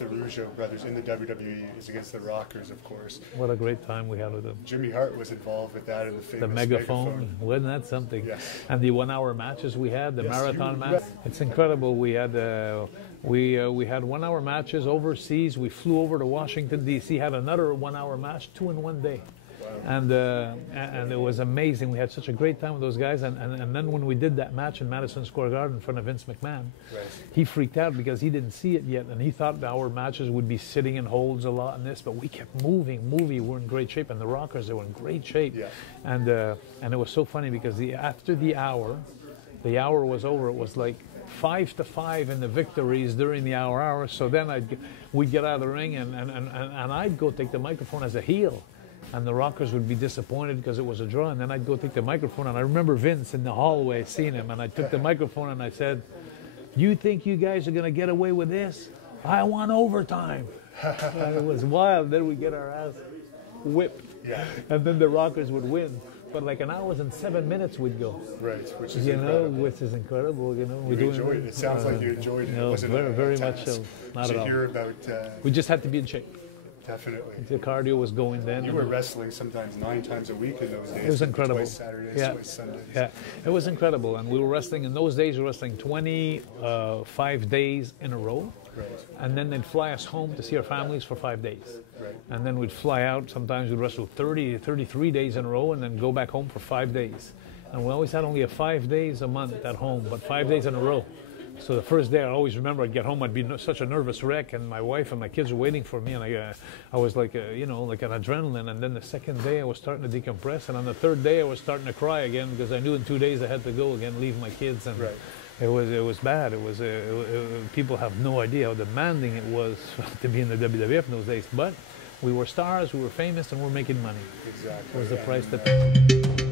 with the Rougeau brothers in the WWE is against the Rockers, of course. What a great time we had with them. Jimmy Hart was involved with that in the famous The megaphone. Wasn't that something? Yes. And the 1 hour matches we had, the Yes, marathon match. It's incredible. We had 1 hour matches overseas. We flew over to Washington, D.C., had another 1 hour match, 2 in 1 day. And it was amazing. We had such a great time with those guys. And then when we did that match in Madison Square Garden in front of Vince McMahon, he freaked out because he didn't see it yet. And he thought our matches would be sitting in holds a lot in this. But we kept moving. We're in great shape. And the Rockers, they were in great shape. Yeah. And it was so funny because after the hour was over. It was like 5-5 in the victories during the hour. So then we'd get out of the ring and I'd go take the microphone as a heel. And the Rockers would be disappointed because it was a draw. And then I'd go take the microphone. And I remember Vince in the hallway seeing him. And I took the microphone and I said, "You think you guys are going to get away with this? I want overtime." And it was wild. Then we get our ass whipped. Yeah. And then the Rockers would win. But like an hour and 7 minutes we'd go. Right, which is incredible. Which is incredible. You enjoyed it. It sounds like you enjoyed it. No, very much so. Not at all. Hear about, we just had to be in shape. Definitely. The cardio was going then. You were wrestling sometimes 9 times a week in those days. It was incredible. Twice Saturdays, twice Sundays. Yeah, it was incredible. And we were wrestling, in those days, we were wrestling 25 days in a row. Right. And then they'd fly us home to see our families for 5 days. Right. And then we'd fly out. Sometimes we'd wrestle 30, 33 days in a row and then go back home for 5 days. And we always had only 5 days a month at home, but 5 days in a row. So the first day, I always remember I'd get home, I'd be such a nervous wreck, and my wife and my kids were waiting for me, and I was like, like an adrenaline. And then the second day, I was starting to decompress, and on the third day, I was starting to cry again because I knew in 2 days I had to go again, leave my kids, and it was bad. People have no idea how demanding it was to be in the WWF in those days. But we were stars, we were famous, and we were making money. Exactly. It was the price that.